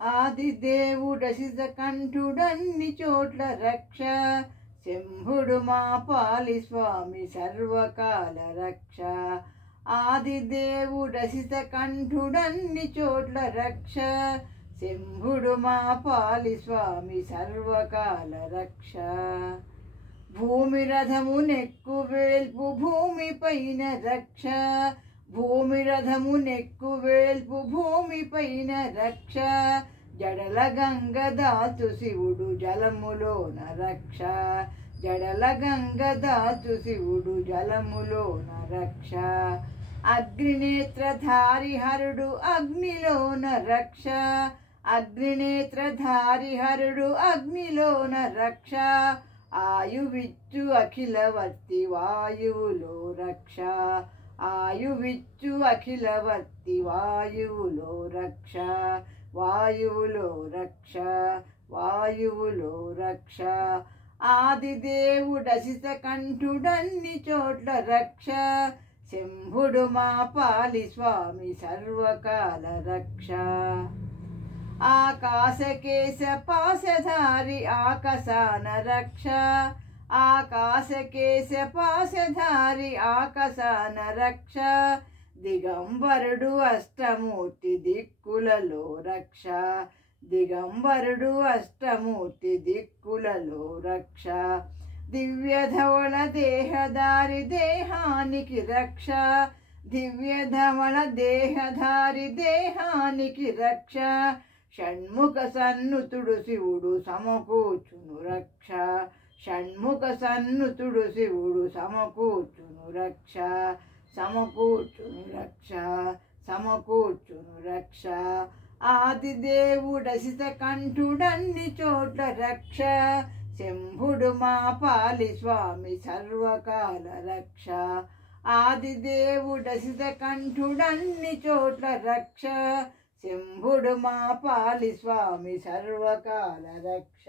ఆదిదేవుడసిత కంఠుడన్ని చోట్ల రక్ష శంభుడు మా పాలి స్వామి సర్వకాల రక్ష ఆదిదేవుడసిత కంఠుడన్ని చోట్ల రక్ష శంభుడు మా పాలి స్వామి సర్వకాల రక్ష భూమి రథమునెక్కు వేల్పు భూమి పైన రక్ష భూమి రథమునెక్కు వేల్పు భూమి పైన రక్ష జడల గంగ దాచు శివుడు జలములోన రక్ష జడల గంగ దాచు శివుడు జలములోన రక్ష అగ్నినేత్రధారి హరుడు అగ్నిలోన రక్ష అగ్నినేత్రధారి హరుడు అగ్నిలోన రక్ష ఆయువిచ్చు అఖిలవర్తి వాయువులో రక్ష ఆయువిచ్చు అఖిలవర్తి వాయువులో రక్ష వాయువులో రక్ష వాయువులో రక్ష ఆదిదేవుడసిత కంఠుడన్ని చోట్ల రక్ష శంభుడు మా పాలి స్వామి సర్వకాల రక్ష ఆకాశకేశ పాశధారి ఆకాశాన రక్ష ఆకాశకేశ పాశధారి ఆకాశాన రక్ష దిగంబరుడు అష్టమూర్తి దిక్కులలో రక్ష దిగంబరుడు అష్టమూర్తి దిక్కులలో రక్ష దివ్యధవళ దేహధారి దేహానికి రక్ష దివ్యధవళ దేహధారి దేహానికి రక్ష షణ్ముఖ సన్నుతుడు శివుడు సమకూర్చును రక్ష షణ్ముఖ సన్నుతుడు శివుడు సమకూర్చును రక్ష సమకూర్చును రక్ష సమకూర్చును రక్ష ఆదిదేవుడసిత కంఠుడన్ని చోట్ల రక్ష శంభుడు మా పాలి స్వామి సర్వకాల రక్ష ఆదిదేవుడసిత కంఠుడన్ని చోట్ల రక్ష శంభుడు మా పాలి స్వామి సర్వకాల రక్ష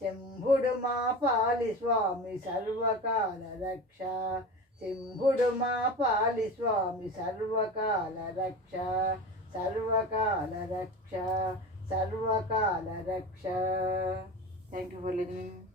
శంభుడు మా పాలి స్వామి సర్వకాల రక్ష శంభుడు మా పాలి స్వామి సర్వకాల రక్ష సర్వకాల రక్ష సర్వకాల రక్ష. Thank you for listening.